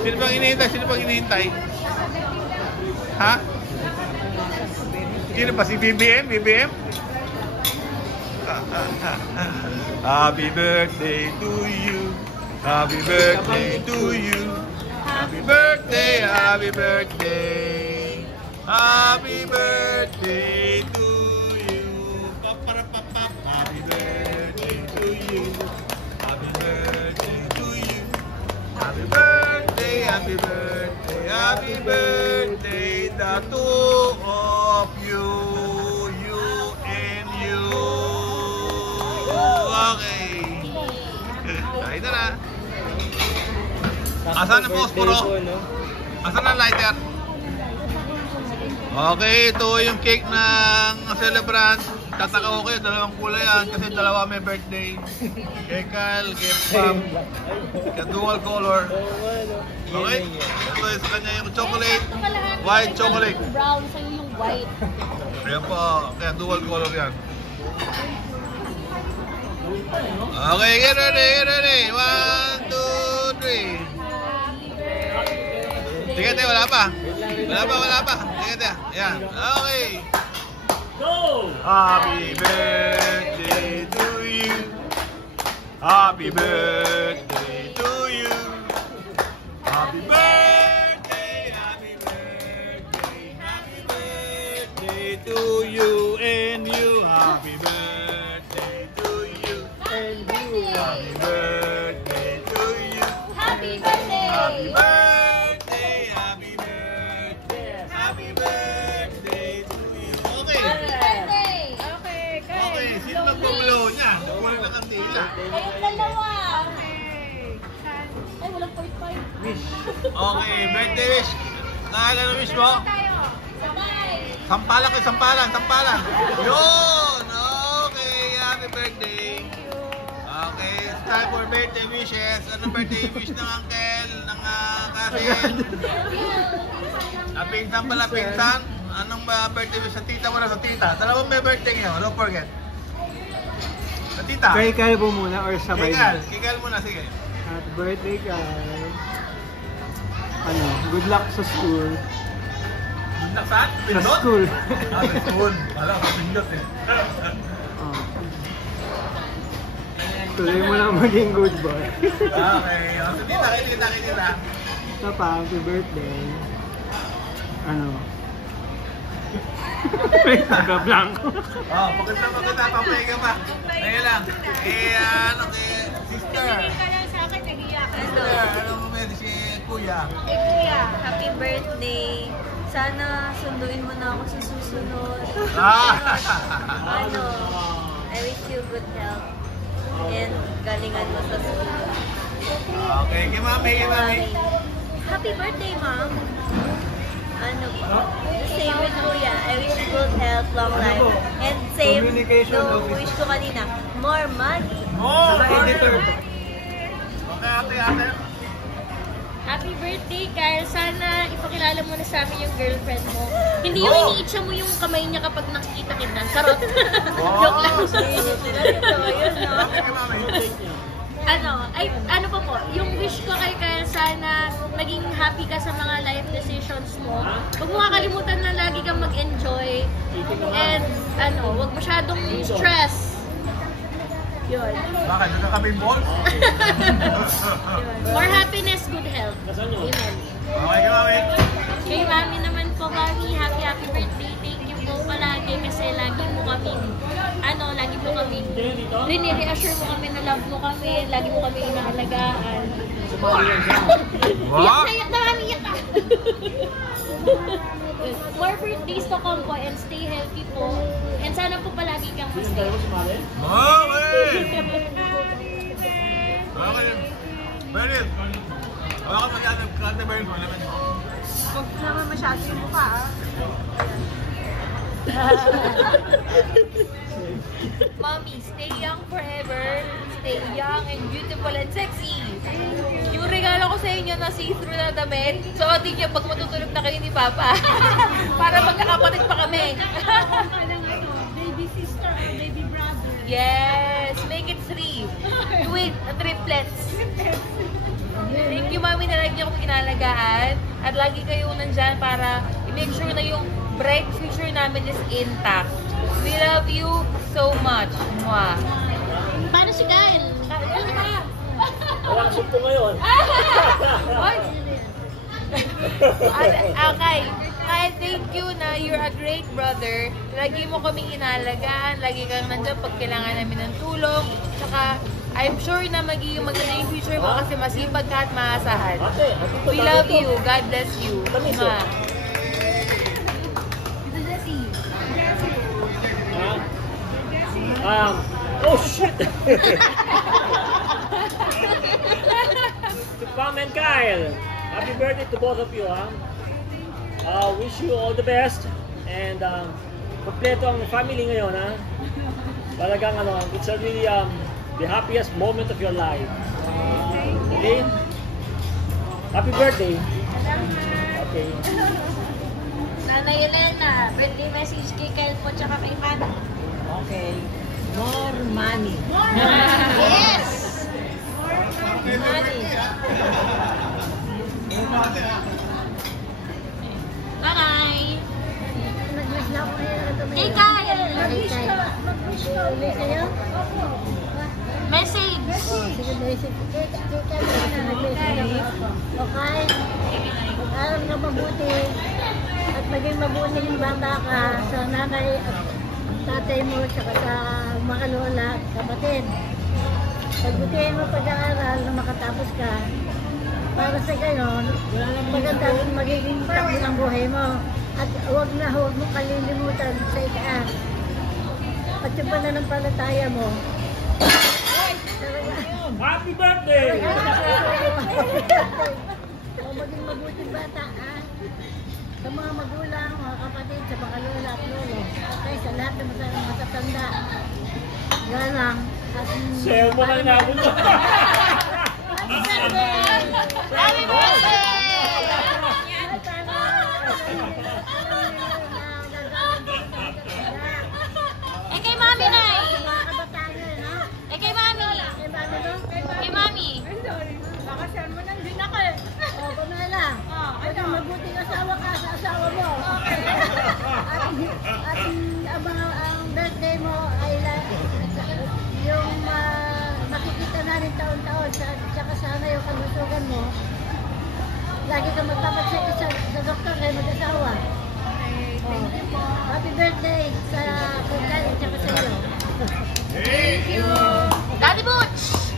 Sino bang hinihintay? Sino bang hinihintay? Ha? Sino ba? Si BBM? BBM? Happy birthday to you. Happy birthday to you. Happy birthday, happy birthday. Happy birthday to you. Happy birthday to you. Happy birthday to you. Happy birthday, happy birthday, happy birthday, the two of you, you and you. Okay. Ayun na. Asan ang posporo? Asan ang lighter? Okay, ito yung cake ng celebrant. Tataka ko kayo, dalawang kulay yan kasi dalawa may birthday. Kay Kyle, kay Pam. Kaya dual color. Okay? Ito sa kanya yung chocolate. White chocolate. Brown, sa'yo yung white. Ayan po, kaya dual color yan. Okay, get ready, get ready. 1, 2, 3. Sige, tayo, wala pa. Wala pa. Sige, tayo. Ayan. Okay. Go! Happy birthday to you. Happy birthday to you. Happy birthday, happy birthday, happy birthday to you and you. Happy birthday to you and you. Happy birthday to you. Happy birthday! Happy birthday, happy birthday, happy birthday to you. Okay. Okay, guys. Okay, sino mag-blow niya? Wala na kandila. Kayong dalawa. Ay, walang point five. Wish. Okay, birthday wish. Nakala na wish mo? Sabay. Sampalan. Yun! Okay, happy birthday. Okay, it's time for birthday wishes. Anong birthday wish ng uncle, ng cousin? Pinsan pala, pinsan. Anong birthday wish sa tita mo na sa tita? Dalawang may birthday ngayon, don't forget. Sa tita. Kay Kyle po muna or sabay na? Kikal muna, sige. Happy birthday, Kyle. Ano, good luck sa school. Saan? Sa Pindot? school. Sa school. Alam ko, pindot eh. Oh. Tuloy mo lang maging good boy. Okay, o, sa tita, kay tita. Ito pa, happy birthday. Ano? May taga-blanco. Oh, maganda, pampay ka pa. Ayun lang. Ano, sister. Tingin ka lang sa akin, nahiya ka. Sister, anong medyo si kuya? Kuya. Happy birthday. Sana sunduin mo na ako sa susunod. Ano, I wish you good health. And galingan mo sa susunod. Okay, kay mami. Happy birthday, ma'am. Ano po? The same with Kuya. I wish you good health, long life. And same, Communication no, officer. wish ko kanina, more money. Oh, Editor. Okay, ate. Happy birthday, Kyle. Sana ipakilala mo na sa amin yung girlfriend mo. Hindi yung Oh! iniitsa mo yung kamay niya kapag nakikita kita. Charot. Oh! Joke lang. Yun, no? Kay mami. Ano pa po, yung wish ko kay Kyle, sana maging happy ka sa mga life decisions mo. Huwag mo kakalimutan na lagi kang mag-enjoy. And huwag masyadong stress. Yun. Bakit? Nagkakabing balls? More happiness, good health. Amen. Okay, kay mami. Kay mami naman po, mami, happy birthday. Thank you po palagi kasi lagi mo kami rini-reassure mo kami na love mo kami, lagi mo kami inaalagaan. Wow! Iyak na mami, iyak na! More birthdays to come po and stay healthy po. And sana po palagi kang ma-stay. Okay! Okay. Beryl! Baka masyadong kante Beryl mo. Huwag naman masyado yung mukha, Mommy, stay young forever. Stay young and beautiful and sexy. Yung regalo ko sa inyo na see-through na damit, suotin niyo pag matutulog na kayo ni Papa. Para magkakapatid pa kami. baby sister, baby brother. Yes! Make it 3. Triplets. Thank you, Mami, na lagi niyo kami kinalagaan at lagi kayong nandyan para i-make sure na yung bright future namin is intact. We love you so much. Mwah. Paano si Kyle? Wala ka sumpo ngayon. Oy! Okay. Kyle, thank you na you're a great brother. Lagi mo kaming inalagaan. Lagi kang nandyan pag kailangan namin ng tulong. Tsaka, I'm sure na magiging maganda yung future mo kasi masipag ka at maasahan. We love you. God bless you. Ma. Oh shit! To Pam and Kyle, happy birthday to both of you, wish you all the best and kompleto ang family ngayon, Talagang it's a really the happiest moment of your life. Okay? Happy birthday. Okay. Sana Elena, birthday message kay Kyle po tsaka kay Mami. Okay. More money. Yes! Bye! Kay Kyle! Message! Okay? Alam na mabuti at maging mabuti yung bata ka sa nanay at tatay mo saka sa mga lola at kapatid. Pagbutihin mo pag-aaral na makatapos ka para sa gayon, maganda rin magiging takbo ng buhay mo. At huwag mo kalilimutan sa itaas. At yung pananampalataya mo. Happy birthday! O maging mabuting bata, sa mga magulang, mga kapatid, sa mga lola at lolo. Okay, sa lahat ng matatanda. Galang. Sayo mo na nabot mo. Happy birthday! Happy birthday! Eh kay Mami na eh kay Mami. Kay Mami. Bakasyan mo nang din ako eh. O, Pamela. Maging mabuting asawa ka sa asawa mo. At ang birthday mo ay yung makikita namin taon-taon. Tsaka sana yung kalusugan mo. Lagi ka magpapacheck sa doktor kayo mag-asawa. Happy birthday sa Kugal at saka sa iyo. Thank you. Daddy Butch!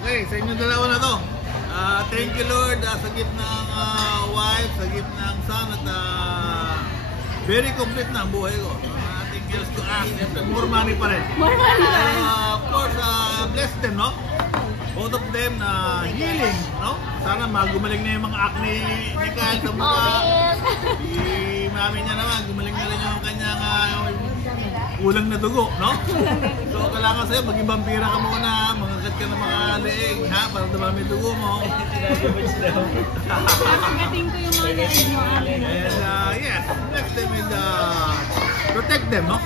Okay, sa inyo dalawa na to. Thank you Lord sa gift ng wife, sa gift ng son at very complete na ang buhay ko. Nothing else to ask. More money pa rin. More money pa rin. Of course, bless them, no? Both of them na healing, no? Sana magumaling na yung mga acne ni Kyle sa mukha. Si mami niya naman, gumaling na rin yung kanyang kulang na dugo, no? So, kailangan sa'yo, maging vampira ka muna, mangagat ka ng mga leeg, ha? Para dumami dugo mo. Sagating ko yung mga leeg mo. And, yes, bless them and protect them, no?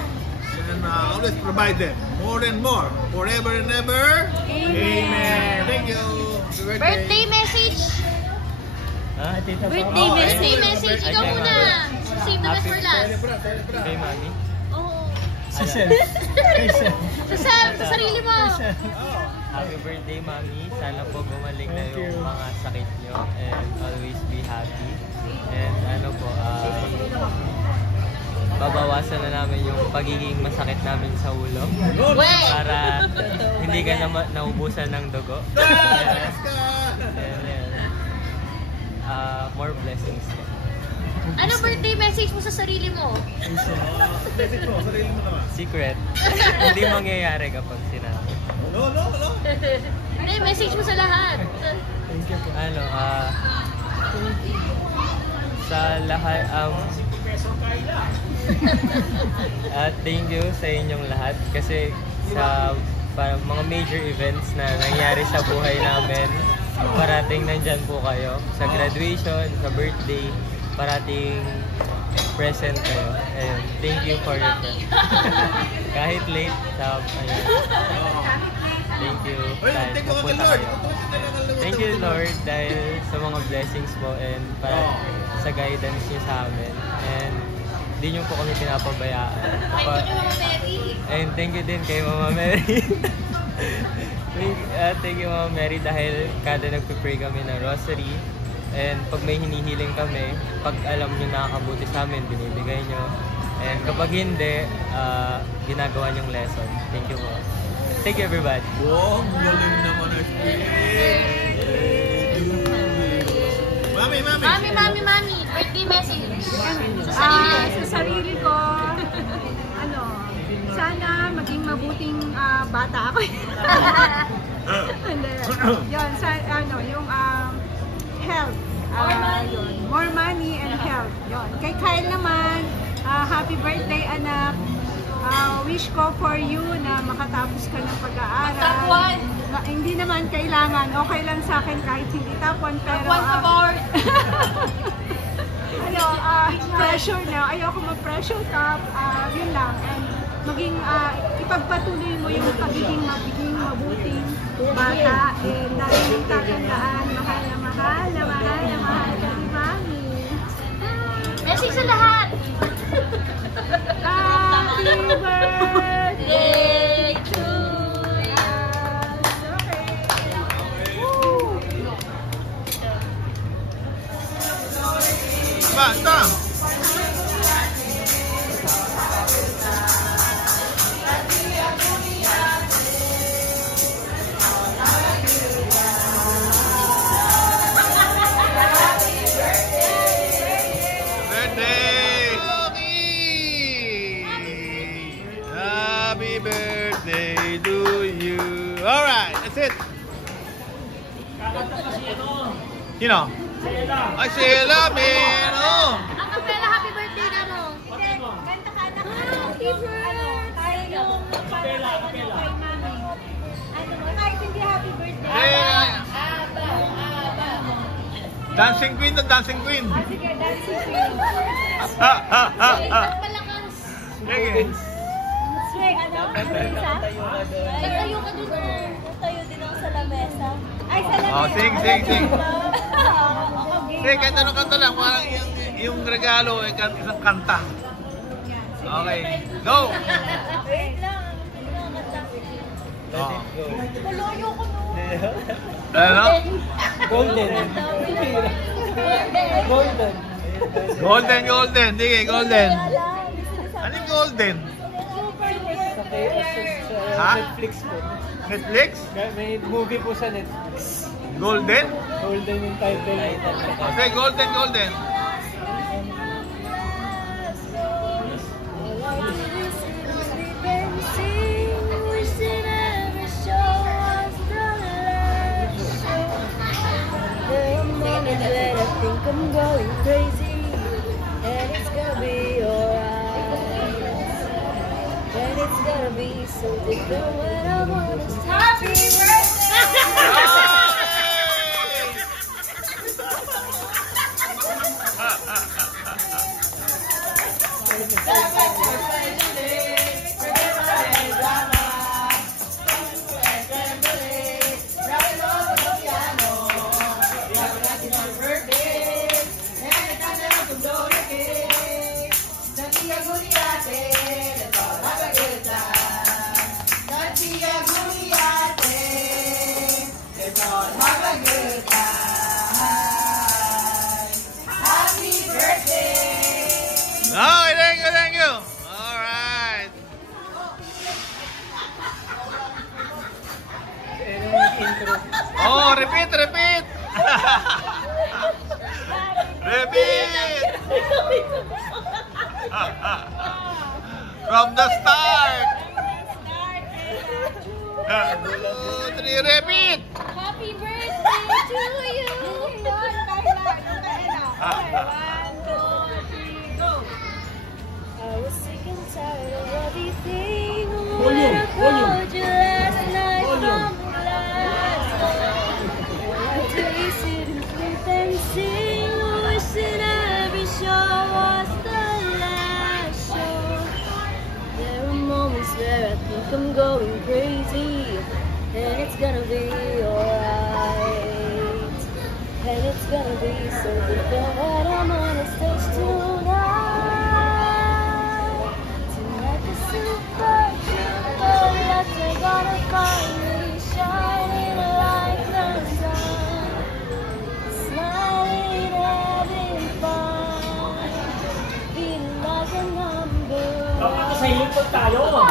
And always provide them more and more, forever and ever. Amen. Thank you. Happy Birthday message! Birthday Birthday message! Ikaw muna! Save the best for last. Kay Mami? Oo. Sa sarili mo! Happy birthday, Mami. Sana po gumaling na yung mga sakit nyo and always be happy. And babawasan na namin yung pagiging masakit namin sa ulo para hindi ka na naubusan ng dugo. More blessings. Ano birthday message mo sa sarili mo? Message mo, sarili mo naman. Secret. Hindi mangyayari kapag sinabi. No. Hindi, message mo sa lahat. Sa lahat, thank you sa inyong lahat kasi sa mga major events na nangyari sa buhay namin, parating nandyan po kayo. Sa graduation, sa birthday, parating present kayo. Ayun, thank you for your time. Kahit late, ayun. Thank you. Uy, dahil thank you kay napunta Lord. kayo. Thank you Lord dahil sa mga blessings po and para sa guidance niyo sa amin. And hindi niyo po kami pinapabayaan. And thank you din kay Mama Mary. Thank you Mama Mary dahil kada nagpe-pray kami ng rosary. And pag may hinihiling kami, pag alam niyo nakakabuti sa amin, binibigay niyo. And kapag hindi, ginagawa niyong lesson. Thank you po. Thank you everybody. Wow, galing naman na Mami, birthday message. Sa sarili ko, sana maging mabuting bata ako. Hindi. Yun, yung health. More money and health. Yun. Kay Kyle naman, happy birthday anak. Wish ko for you na makatapos ka ng pag-aaral. Hindi naman kailangan. Okay lang sa akin kahit hindi tapon. Pero, pressure na. Ayoko mag-pressure top. Yun lang. And maging, ipagpatuloy mo yung pagiging mabuting bata. And dahil yung tatandaan, mahal na mahal ka ni Mami. Message sa lahat! Happy birthday to you. Basta! Happy birthday to you. Alright, that's it. Kakanta pa si Sino? Sheila. Ay, Sheila, man. Oh. Ang kapela, happy birthday na mo. Kanta ka na. Happy birthday. Kapela. Kahit hindi happy birthday. Hey, Dancing Queen na Dancing Queen. Sige, dancing queen. Malakas. Sige. Swing, ano? Isa? Nagtayo ka dun. Tayo din ako sa lamesa. Ay, salamat. Oh, sing. Sige, kahit ano kanta lang. Parang yung regalo ay isang kanta. Okay, go! Wait lang. Oh. Kaloyo ko no. Ano? Golden. Sige, golden. Ano yung golden? Ha? Netflix po. Netflix? May movie po sa Netflix. Golden? Golden yung title. Okay, golden. That I think I'm going crazy, and it's gonna be alright. And it's gonna be so different when I wanna start. Happy Okay, thank you. Alright. Oh, repeat. Repeat. From the start. 1, 2, 3, repeat. Happy birthday to you. I was sick and tired of everything. When I called you last night from the last one. I tasted and sleep and sing, wishing every show was the last show. There are moments where I think I'm going crazy, and it's gonna be alright. And it's gonna be so different when I'm on a stage tonight. Tonight the super lights are gonna call me, shining like the sun, smiling, having fun, feeling like a number one. Sa hilipod tayo.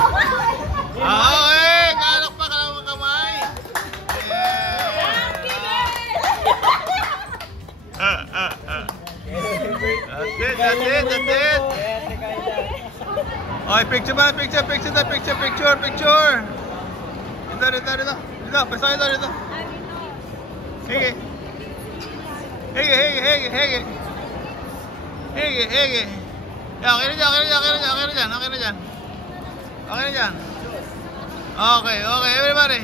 Okay, kalak pa ka lang mga kamay. That's it. Okay, picture ba? Picture. Dito. Pasa dito. Hige. Okay na dyan. Okay, everybody.